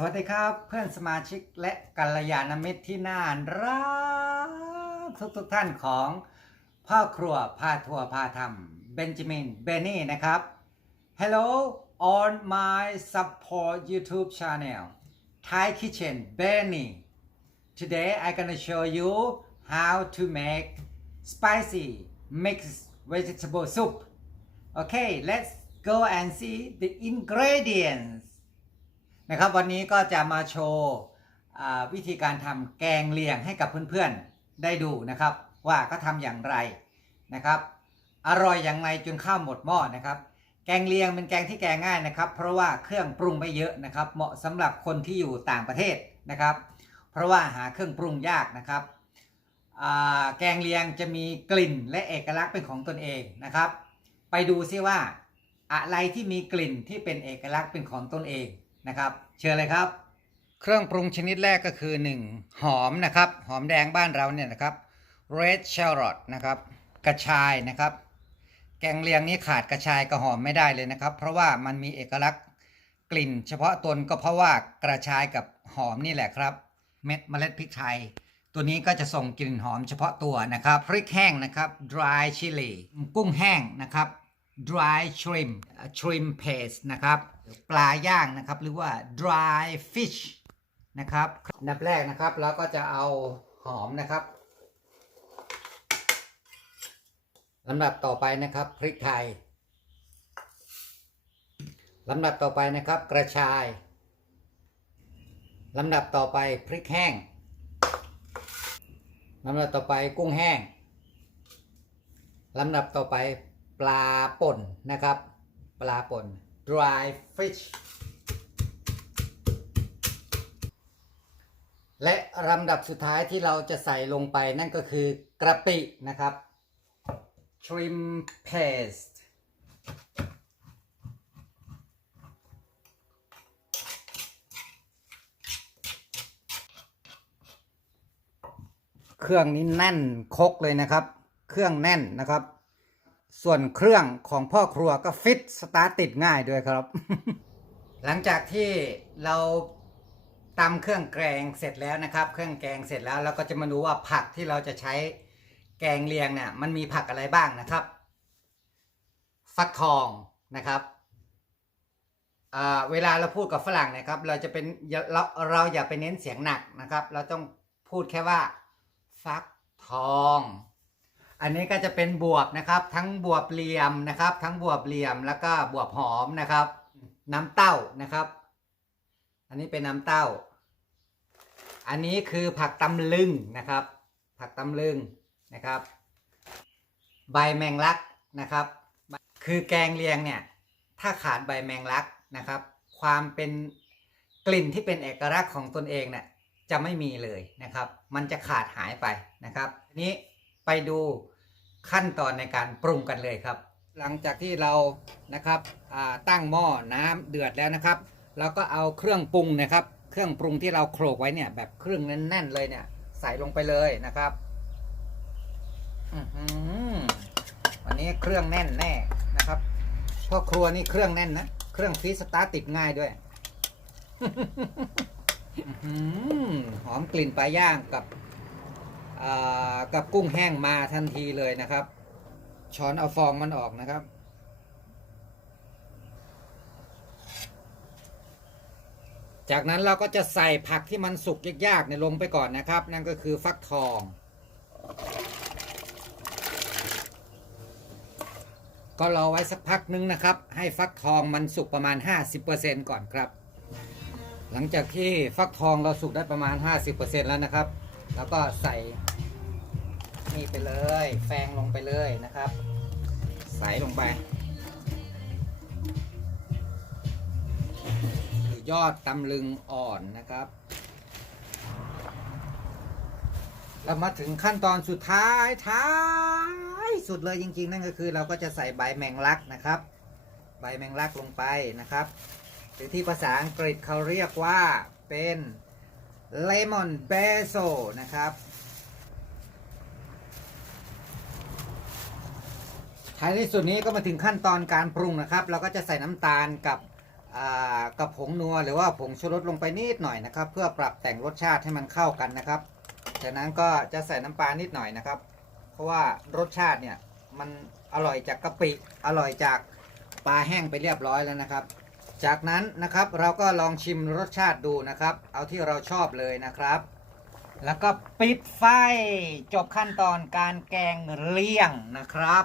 สวัสดีครับเพื่อนสมาชิกและกัลยาณมิตรที่น่ารักทุกทุกๆท่านของพ่อครัวพาทัวร์พาทำเบนจามินเบนนี่นะครับ Hello on my support YouTube channel Thai Kitchen Benny Today I gonna show you how to make spicy mixed vegetable soup Okay let's go and see the ingredients นะครับวันนี้ก็จะมาโชว์วิธีการทำแกงเลียงให้กับเพื่อนๆได้ดูนะครับ ว่าเขาทำอย่างไรนะครับ อร่อยอย่างไรจนข้าวหมดหม้อนะครับ แกงเลียงเป็นแกงที่แกงง่ายนะครับ เพราะว่าเครื่องปรุงไม่เยอะนะครับ เหมาะสำหรับคนที่อยู่ต่างประเทศนะครับ เพราะว่าหาเครื่องปรุงยากนะครับแกงเลียงจะมีกลิ่นและเอกลักษณ์เป็นของตนเองนะครับ ไปดูซิว่าอะไรที่มีกลิ่นที่เป็นเอกลักษณ์เป็นของตนเอง นะครับ เชิญเลยครับ เครื่องปรุงชนิดแรกก็คือ 1 หอมนะครับ หอมแดงบ้านเราเนี่ยนะครับ red shallot นะครับ กระชายนะครับ แกงเลียงนี้ขาดกระชายกับหอมไม่ได้เลยนะครับ เพราะว่ามันมีเอกลักษณ์กลิ่น เฉพาะตนก็เพราะว่ากระชายกับหอมนี่แหละครับ เม็ดเมล็ดพริกไทย ตัวนี้ก็จะส่งกลิ่นหอมเฉพาะตัวนะครับพริกแห้งนะครับ dry chili กุ้งแห้งนะครับ dry shrimp shrimp paste นะครับ ปลาย่างนะครับ หรือว่า dry fish นะครับนดับแรกนะครับเราก็จะเอาหอมนะครับลำดับต่อไปนะครับพริกไทยลำดับต่อไปนะครับ กระชายลำดับต่อไปพริกแห้งลำดับต่อไปกุ้งแห้งลำดับต่อไปปลาป่นนะครับ ปลาป่น dry fish และลำดับสุดท้ายที่เราจะใส่ลงไปนั่นก็คือกระปินะครับ shrimp paste เครื่องนี้แน่นคกเลยนะครับ เครื่องแน่นนะครับ ส่วนเครื่องของพ่อครัวก็ฟิตสตาร์ติดง่ายด้วยครับ หลังจากที่เราตำเครื่องแกงเสร็จแล้วนะครับ เครื่องแกงเสร็จแล้วเราก็จะมาดูว่าผักที่เราจะใช้แกงเลียงเนี่ยมันมีผักอะไรบ้างนะครับ ฟักทองนะครับเวลาเราพูดกับฝรั่งนะครับ เราจะเป็นเราเราอย่าไปเน้นเสียงหนักนะครับ เราต้องพูดแค่ว่า ฟักทอง อันนี้ก็จะเป็นบวบนะครับ ทั้งบวบเหลี่ยมนะครับ ทั้งบวบเหลี่ยมแล้วก็บวบหอมนะครับ น้ำเต้านะครับ อันนี้เป็นน้ำเต้า อันนี้คือผักตำลึงนะครับ ผักตำลึงนะครับ ใบแมงลักนะครับ คือแกงเลียงเนี่ยถ้าขาดใบแมงลักนะครับ ความเป็นกลิ่นที่เป็นเอกลักษณ์ของตนเองเนี่ยจะไม่มีเลยนะครับ มันจะขาดหายไปนะครับนี้ ไปดูขั้นตอนในการปรุงกันเลยครับ หลังจากที่เรานะครับตั้งหม้อน้ำเดือดแล้วนะครับเราก็เอาเครื่องปรุงนะครับ เครื่องปรุงที่เราโขลกไว้เนี่ยแบบเครื่องแน่นๆเลยเนี่ย ใส่ลงไปเลยนะครับอวันนี้เครื่องแน่นแน่นะครับพ่อครัวนี่เครื่องแน่นนะเครื่องฟรีสตาร์ติดง่ายด้วยอหอมกลิ่นปลาย่างกับ กับกุ้งแห้งมาทันทีเลยนะครับ ช้อนเอาฟองมันออกนะครับ จากนั้นเราก็จะใส่ผักที่มันสุกยากๆเนี่ยลงไปก่อนนะครับ นั่นก็คือฟักทอง ก็รอไว้สักพักนึงนะครับ ให้ฟักทองมันสุกประมาณ 50%ก่อนครับ หลังจากที่ฟักทองเราสุกได้ประมาณ 50%แล้วนะครับ แล้วก็ใส่นี่ไปเลย แฟงลงไปเลยนะครับ ใส่ลงไปคือยอดตำลึงอ่อนนะครับ เรามาถึงขั้นตอนสุดท้ายท้ายสุดเลยจริง ๆ นั่นก็คือ เราก็จะใส่ใบแมงลักนะครับ ใบแมงลักลงไปนะครับ หรือที่ภาษาอังกฤษเขาเรียกว่าเป็น lemon basil นะครับท้ายที่สุดนี้ก็มาถึงขั้นตอนการปรุงนะครับ เราก็จะใส่น้ำตาลกับกับผงนัวหรือว่าผงชูรสลงไปนิดหน่อยนะครับ เพื่อปรับแต่งรสชาติให้มันเข้ากันนะครับจากนั้นก็จะใส่น้ำปลานิดหน่อยนะครับ เพราะว่ารสชาติเนี่ยมันอร่อยจากกะปิอร่อยจากปลาแห้งไปเรียบร้อยแล้วนะครับ จากนั้นนะครับเราก็ลองชิมรสชาติดูนะครับ เอาที่เราชอบเลยนะครับ แล้วก็ปิดไฟจบขั้นตอนการแกงเลี่ยงนะครับ